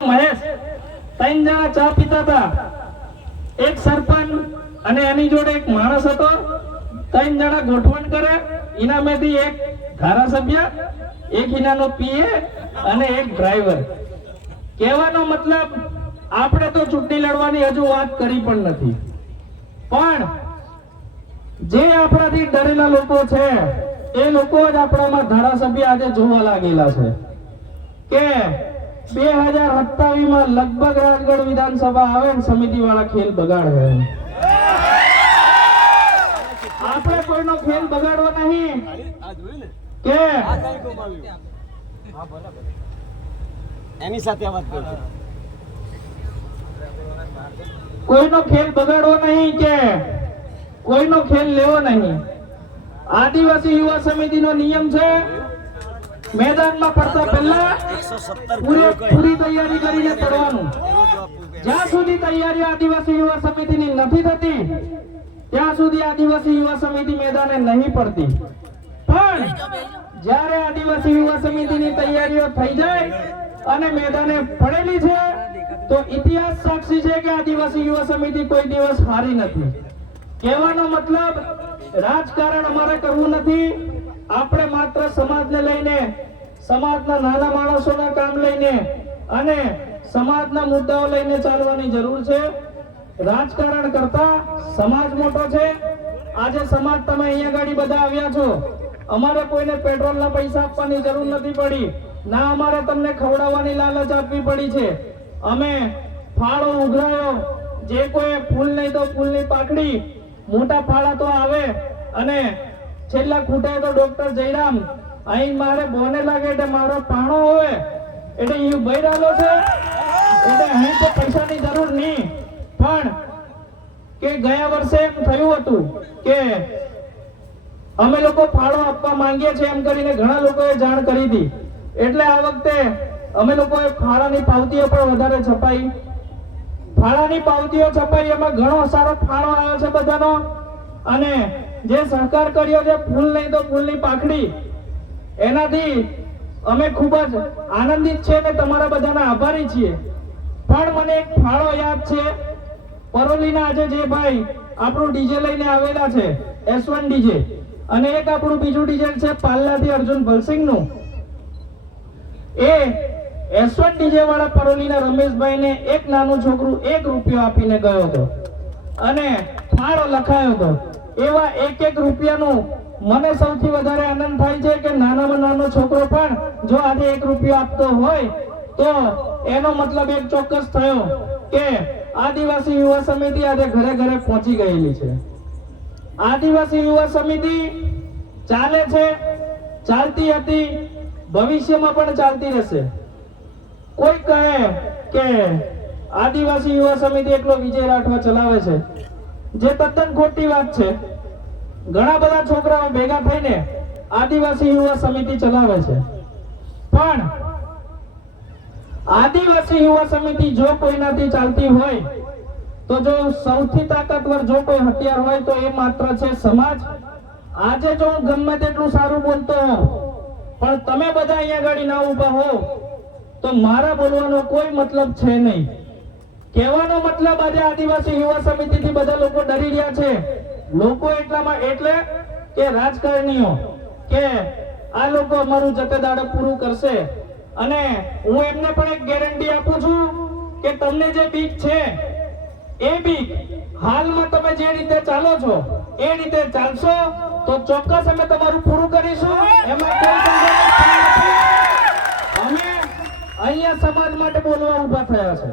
મહેશ ત્રણ જણા ચા પીતા હતા. એક સરપંચ અને એની જોડે એક માણસ હતો. ત્રણ જણા ગોઠવણ કરે, ઇનામેથી એક ધારાસભ્ય, એક ઇનાનો પીએ અને એક ડ્રાઈવર. કહેવાનો મતલબ આપણે તો ચૂંટણી લડવાની હજુ વાત કરી પણ નથી, પણ જે આપણાથી ડરેલા લોકો છે એ લોકો જ આપણામાં ધારાસભ્ય આજે જોવા લાગેલા છે કે 2027 માં લગભગ રાજગઢ વિધાનસભા આવે ને સમિતિ વાળા ખેલ બગાડે. આપણે કોઈનો ખેલ બગાડવો નહીં કે એની સાથે વાત કરજો. કોઈનો ખેલ બગાડવો નહીં કે કોઈનો ખેલ લેવો નહીં. આદિવાસી યુવા સમિતિનો નિયમ છે મેદાનમાં પડતા પહેલા પૂરી તૈયારી કરીને પડવાનું. જ્યાં સુધી તૈયારી આદિવાસી યુવા સમિતિની નથી થતી ત્યાં સુધી આદિવાસી યુવા સમિતિ મેદાને નહીં પડતી. પણ જ્યારે આદિવાસી યુવા સમિતિની તૈયારીઓ થઈ જાય અને મેદાને પડેલી છે તો ઇતિહાસ સાક્ષી છે કે આદિવાસી યુવા સમિતિ કોઈ દિવસ હારી નથી. કહેવાનો મતલબ રાજકારણ અમારે કરવું નથી. આપણે માત્ર સમાજને લઈને, સમાજના નાના માણસોના કામ લઈને અને સમાજના મુદ્દાઓ લઈને ચાલવાની જરૂર છે. રાજકારણ કરતા સમાજ મોટો છે. આજે સમાજ તમે અહીંયા ગાડી બધા આવ્યા છો, અમારે કોઈને પેટ્રોલના પૈસા આપવાની જરૂર નથી પડી, ના અમારે તમને ખવડાવવાની લાલચ આપવી પડી છે. અમે ફાળો ઉઘરાયો, જે કોઈ ફૂલ નહીં તો ફૂલની પાકડી, મોટા ફાળા તો આવે અને છેલ્લા ખૂટે તો ડોક્ટર જયરામ અહીં મારે બોને લાગે એટલે મારો પાણો હોય એટલે એ બૈરાલો છે એટલે અહીં તો પૈસાની જરૂર નહીં. પણ કે ગયા વર્ષે એમ થયું હતું કે અમે લોકો ફાળો આપવા માંગીએ છીએ એમ કરીને ઘણા લોકોએ જાણ કરી હતી. એટલે આ વખતે અમે લોકોએ ફાળાની પાવતીઓ પણ વધારે છપાઈ. ફાળાની પાવતીઓ છપાઈ, એમાં ઘણો સારો ફાળો આવ્યો છે બધાનો. અને જે સહકાર કર્યો છે ફૂલ નહીં તો ફૂલની પાખડી, એનાથી અમે ખૂબ જ આનંદિત છે અને તમારા બધાના આભારી છીએ. પણ મને એક ફાળો યાદ છે. પરોલીના આજે જે ભાઈ આપણું ડીજે લઈને આવેલા છે S1 ડીજે, અને એક આપણું બીજું ડીજે છે પાલ્લાથી અર્જુન ભલસિંહનું. એ S1 ડીજે વાળા પરોલીના રમેશભાઈને એક નાનું છોકરું 1 રૂપિયો આપીને ગયો હતો અને ફાળો લખાયો હતો. એવા 1 રૂપિયાનું મને સૌથી વધારે આનંદ થાય છે કે નાનામાં નાનો છોકરો પણ જો આજે 1 રૂપિયો આપતો હોય તો એનો મતલબ એક ચોક્કસ થયો કે આદિવાસી યુવા સમિતિ આજે ઘરે ઘરે પહોંચી ગયેલી છે. આદિવાસી યુવા સમિતિ ચાલે છે, ચાલતી હતી, ભવિષ્યમાં પણ ચાલતી રહેશે. કોઈ કહે કે આદિવાસી યુવા સમિતિ એકલો વિજય રાઠવા ચલાવે છે, જે તદ્દન ખોટી વાત છે. ઘણા બધા છોકરાઓ ભેગા થઈને આદિવાસી યુવા સમિતિ ચલાવે છે. પણ આદિવાસી યુવા સમિતિ જો કોઈનાથી ચાલતી હોય તો જો સૌથી તાકાતવર જો કોઈ હથિયાર હોય તો એ માત્ર છે સમાજ. આજે જો હું ગમે તેટલું સારું બોલતો હોઉં પણ તમે બધા અહીંયા ગાડી ના ઉભા હો તો મારા બોલવાનો કોઈ મતલબ છે નહીં. કહેવાનો મતલબ આજે આદિવાસી યુવા સમિતિથી બધા લોકો ડરી રહ્યા છે. લોકો એટલામાં એટલે કે રાજકારણીઓ કે આ લોકો અમારું જતેદાડે પૂરું કરશે. અને હું એમને પણ એક ગેરંટી આપું છું કે તમને જે બીક છે એ બીક હાલમાં તમે જે રીતે ચાલો છો એ રીતે ચાલશો તો ચોક્કસ અમે તમારું પૂરું કરીશું. એમાં કોઈ સંદેહ નથી. અમે અહીંયા સમાજ માટે બોલવા ઊભા થયા છે.